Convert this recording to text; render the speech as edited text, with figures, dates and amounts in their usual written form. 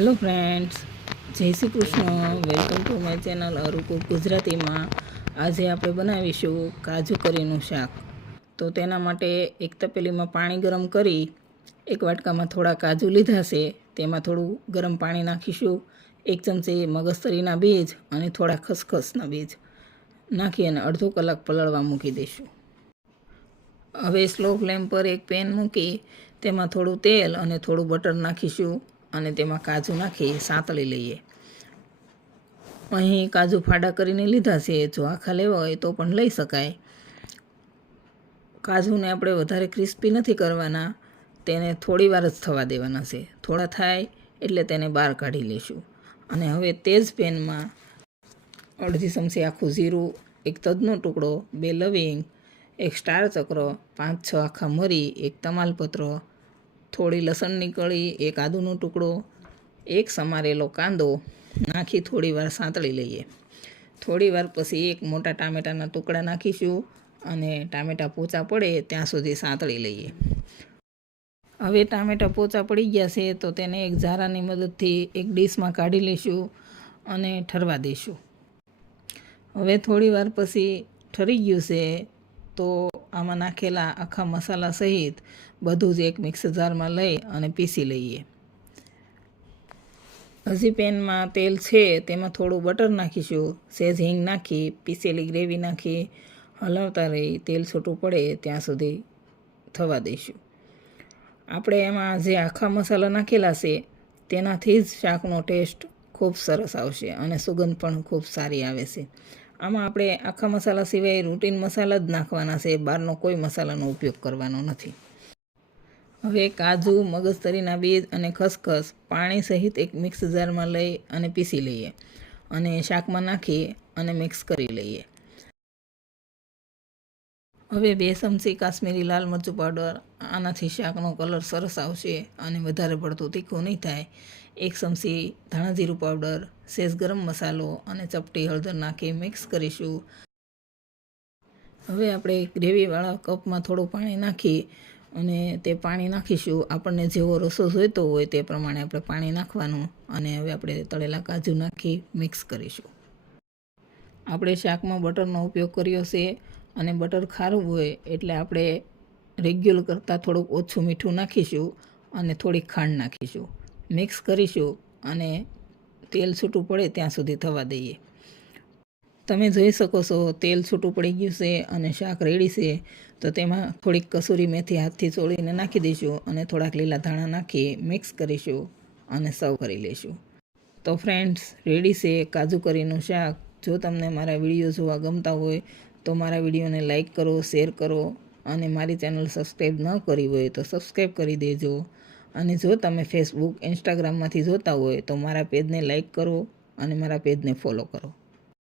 Hello friends, જય Shri Krishna. Welcome to my channel અરુકુક ગુજરાતીમાં. આજે આપણે બનાવીશું કાજુ કરીનું શાક. તો તેના માટે એક તપેલીમાં પાણી ગરમ કરી એક વાટકામાં થોડા કાજુ લીધા છે. તેમાં થોડું ગરમ પાણી નાખીશું. 1 ચમચી મગજતરીના બીજ અને થોડા ખસખસના બીજ નાખી અને અડધો કલાક પલળવા મૂકી દઈશું. હવે સ્લો ફ્લેમ પર એક પેન મૂકી તેમાં થોડું તેલ અને થોડું બટર નાખીશું અને તેમાં કાજુ નાખી સાંતળી લઈએ. અહીં કાજુ ફાડા કરીને લીધા છે. જો આખા લેવા હોય તો પણ લઈ શકાય. કાજુને આપણે વધારે ક્રિસ્પી નથી કરવાના, તેને થોડી વાર જ થવા દેવાના છે. થોડા થાય એટલે તેને બહાર કાઢી લઈશું. અને હવે તે જ પેનમાં અડધી ચમચી આખું જીરું, એક તજનો ટુકડો, 2 લવિંગ, એક સ્ટાર ચક્ર, 5-6 આખા મરી, એક તમાલપત્ર, થોડી લસણની કળી, એક આદુનો ટુકડો, એક સમારેલો કાંદો નાખી થોડી વાર સાંતળી લઈએ. થોડી વાર પછી એક મોટા ટામેટાના ટુકડા નાખીશું અને ટામેટાં પોચા પડે ત્યાં સુધી સાંતળી લઈએ. હવે ટામેટાં પોચા પડી ગયા છે તો તેને એક ઝારાની મદદથી એક ડીશમાં કાઢી લઈશું અને ઠરવા દઈશું. હવે થોડી વાર પછી ઠરી ગયું છે તો આમાં નાખેલા આખા મસાલા સહિત બધું જ એક મિક્સર જારમાં લઈ અને પીસી લઈએ. હજી પેનમાં તેલ છે તેમાં થોડું બટર નાખીશું. સહેજ હિંગ નાખી પીસેલી ગ્રેવી નાખી હલાવતા રહી તેલ છૂટું પડે ત્યાં સુધી થવા દઈશું. આપણે એમાં જે આખા મસાલા નાખેલા છે તેનાથી જ શાકનો ટેસ્ટ ખૂબ સરસ આવશે અને સુગંધ પણ ખૂબ સારી આવે છે. આમાં આપણે આખા મસાલા સિવાય રૂટીન મસાલા જ નાખવાના છે. બહારનો કોઈ મસાલાનો ઉપયોગ કરવાનો નથી. હવે કાજુ, મગજતરીના બીજ અને ખસખસ પાણી સહિત એક મિક્સ જારમાં લઈ અને પીસી લઈએ અને શાકમાં નાખી અને મિક્સ કરી લઈએ. હવે 2 ચમચી કાશ્મીરી લાલ મરચું પાવડર, આનાથી શાકનો કલર સરસ આવશે અને વધારે પડતું તીખું નહીં થાય. 1 ચમચી ધાણા જીરું પાવડર, સહેજ ગરમ મસાલો અને ચપટી હળદર નાખી મિક્સ કરીશું. હવે આપણે ગ્રેવીવાળા કપમાં થોડું પાણી નાખી અને તે પાણી નાખીશું. આપણને જેવો રસો જોઈતો હોય તે પ્રમાણે આપણે પાણી નાખવાનું અને હવે આપણે તળેલા કાજુ નાખી મિક્સ કરીશું. આપણે શાકમાં બટરનો ઉપયોગ કર્યો છે અને બટર ખારું હોય એટલે આપણે રેગ્યુલર કરતાં થોડુંક ઓછું મીઠું નાખીશું અને થોડીક ખાંડ નાખીશું. મિક્સ કરીશું અને તેલ છૂટું પડે ત્યાં સુધી થવા દઈએ. તમે જોઈ શકો છો તેલ છૂટું પડી ગયું છે અને શાક રેડી છે. તો તેમાં થોડીક કસૂરી મેથી હાથથી ચોળીને નાખી દઈશું અને થોડાક લીલા ધાણા નાખી મિક્સ કરીશું અને સર્વ કરી લઈશું. તો ફ્રેન્ડ્સ, રેડી છે કાજુ કરીનું શાક. જો તમને મારા વિડીયો જોવા ગમતા હોય તો મારા વિડીયોને લાઇક કરો, શેર કરો અને મારી ચેનલ સબસ્ક્રાઈબ ન કરી હોય તો સબસ્ક્રાઈબ કરી દેજો. અને જો તમે ફેસબુક, ઇન્સ્ટાગ્રામમાંથી જોતા હોય તો મારા પેજને લાઇક કરો અને મારા પેજને ફોલો કરો.